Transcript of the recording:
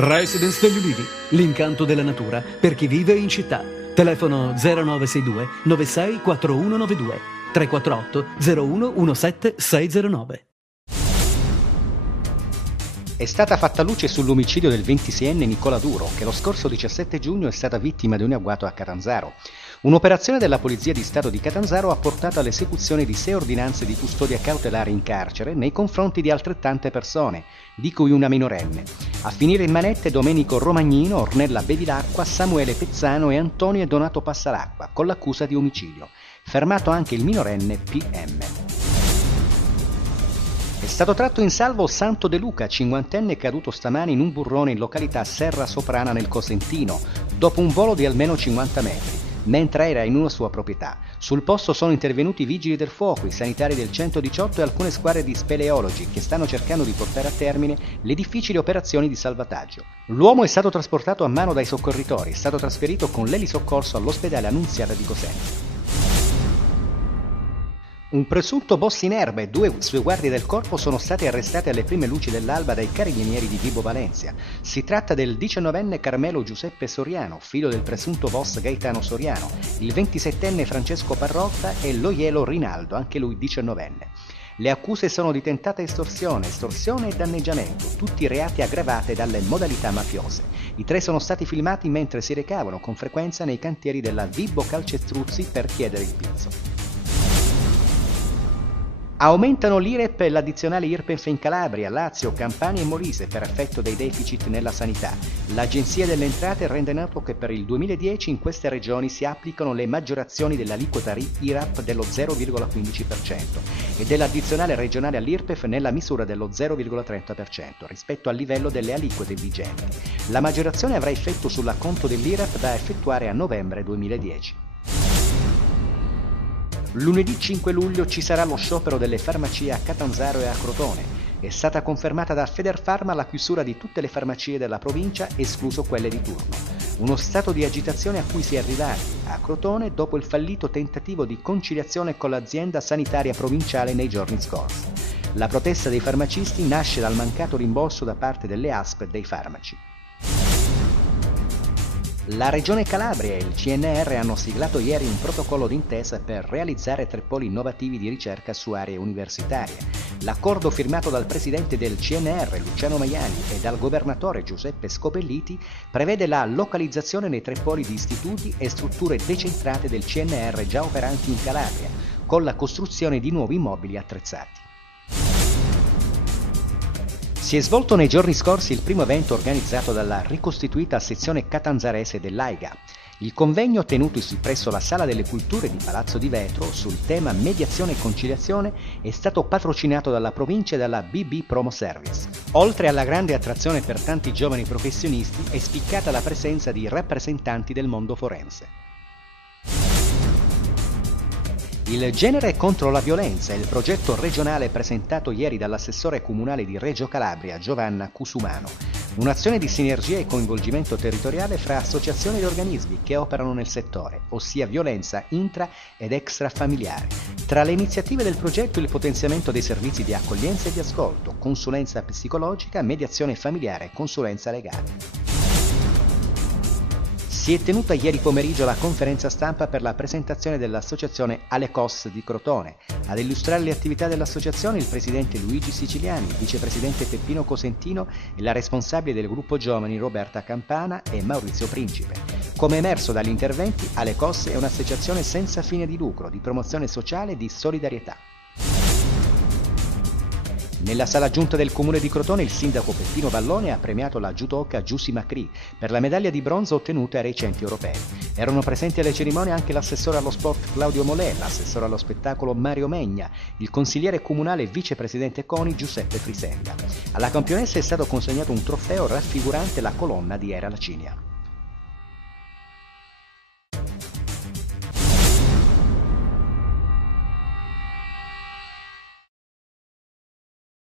Residence degli Ulivi, l'incanto della natura per chi vive in città. Telefono 0962 96 4192 348 01 17 609. È stata fatta luce sull'omicidio del 26enne Nicola Duro, che lo scorso 17 giugno è stata vittima di un agguato a Catanzaro. Un'operazione della Polizia di Stato di Catanzaro ha portato all'esecuzione di 6 ordinanze di custodia cautelare in carcere nei confronti di altrettante persone, di cui una minorenne. A finire in manette Domenico Romagnino, Ornella Bevilacqua, Samuele Pezzano e Antonio e Donato Passalacqua, con l'accusa di omicidio. Fermato anche il minorenne PM. È stato tratto in salvo Santo De Luca, 50enne caduto stamani in un burrone in località Serra Soprana nel Cosentino, dopo un volo di almeno 50 metri, mentre era in una sua proprietà. Sul posto sono intervenuti i vigili del fuoco, i sanitari del 118 e alcune squadre di speleologi che stanno cercando di portare a termine le difficili operazioni di salvataggio. L'uomo è stato trasportato a mano dai soccorritori, è stato trasferito con l'elisoccorso all'ospedale Annunziata di Cosenza. Un presunto boss in erba e 2 sue guardie del corpo sono stati arrestati alle prime luci dell'alba dai carabinieri di Vibo Valencia. Si tratta del 19enne Carmelo Giuseppe Soriano, figlio del presunto boss Gaetano Soriano, il 27enne Francesco Parrotta e l'oielo Rinaldo, anche lui 19enne. Le accuse sono di tentata estorsione e danneggiamento, tutti reati aggravati dalle modalità mafiose. I 3 sono stati filmati mentre si recavano con frequenza nei cantieri della Vibo Calcestruzzi per chiedere il pizzo. Aumentano l'IREP e l'addizionale IRPEF in Calabria, Lazio, Campania e Molise per effetto dei deficit nella sanità. L'Agenzia delle Entrate rende noto che per il 2010 in queste regioni si applicano le maggiorazioni dell'aliquota IRAP dello 0,15% e dell'addizionale regionale all'IRPEF nella misura dello 0,30% rispetto al livello delle aliquote vigenti. La maggiorazione avrà effetto sull'acconto dell'IRAP da effettuare a novembre 2010. Lunedì 5 luglio ci sarà lo sciopero delle farmacie a Catanzaro e a Crotone. È stata confermata da Federfarma la chiusura di tutte le farmacie della provincia, escluso quelle di turno. Uno stato di agitazione a cui si è arrivati a Crotone dopo il fallito tentativo di conciliazione con l'azienda sanitaria provinciale nei giorni scorsi. La protesta dei farmacisti nasce dal mancato rimborso da parte delle ASP dei farmaci. La Regione Calabria e il CNR hanno siglato ieri un protocollo d'intesa per realizzare 3 poli innovativi di ricerca su aree universitarie. L'accordo firmato dal presidente del CNR Luciano Maiani e dal governatore Giuseppe Scopelliti prevede la localizzazione nei 3 poli di istituti e strutture decentrate del CNR già operanti in Calabria, con la costruzione di nuovi immobili attrezzati. Si è svolto nei giorni scorsi il primo evento organizzato dalla ricostituita sezione catanzarese dell'AIGA. Il convegno tenutosi presso la Sala delle Culture di Palazzo di Vetro sul tema mediazione e conciliazione è stato patrocinato dalla provincia e dalla BB Promo Service. Oltre alla grande attrazione per tanti giovani professionisti è spiccata la presenza di rappresentanti del mondo forense. Il genere contro la violenza è il progetto regionale presentato ieri dall'assessore comunale di Reggio Calabria, Giovanna Cusumano. Un'azione di sinergia e coinvolgimento territoriale fra associazioni ed organismi che operano nel settore, ossia violenza intra- ed extrafamiliare. Tra le iniziative del progetto il potenziamento dei servizi di accoglienza e di ascolto, consulenza psicologica, mediazione familiare e consulenza legale. Si è tenuta ieri pomeriggio la conferenza stampa per la presentazione dell'associazione Alecos di Crotone. Ad illustrare le attività dell'associazione il presidente Luigi Siciliani, il vicepresidente Peppino Cosentino e la responsabile del gruppo giovani Roberta Campana e Maurizio Principe. Come emerso dagli interventi, Alecos è un'associazione senza fine di lucro, di promozione sociale e di solidarietà. Nella sala giunta del comune di Crotone il sindaco Peppino Vallone ha premiato la judoka Giussi Macri per la medaglia di bronzo ottenuta ai recenti europei. Erano presenti alle cerimonie anche l'assessore allo sport Claudio Molè, l'assessore allo spettacolo Mario Megna, il consigliere comunale e vicepresidente CONI Giuseppe Frisenda. Alla campionessa è stato consegnato un trofeo raffigurante la colonna di Era Lacinia.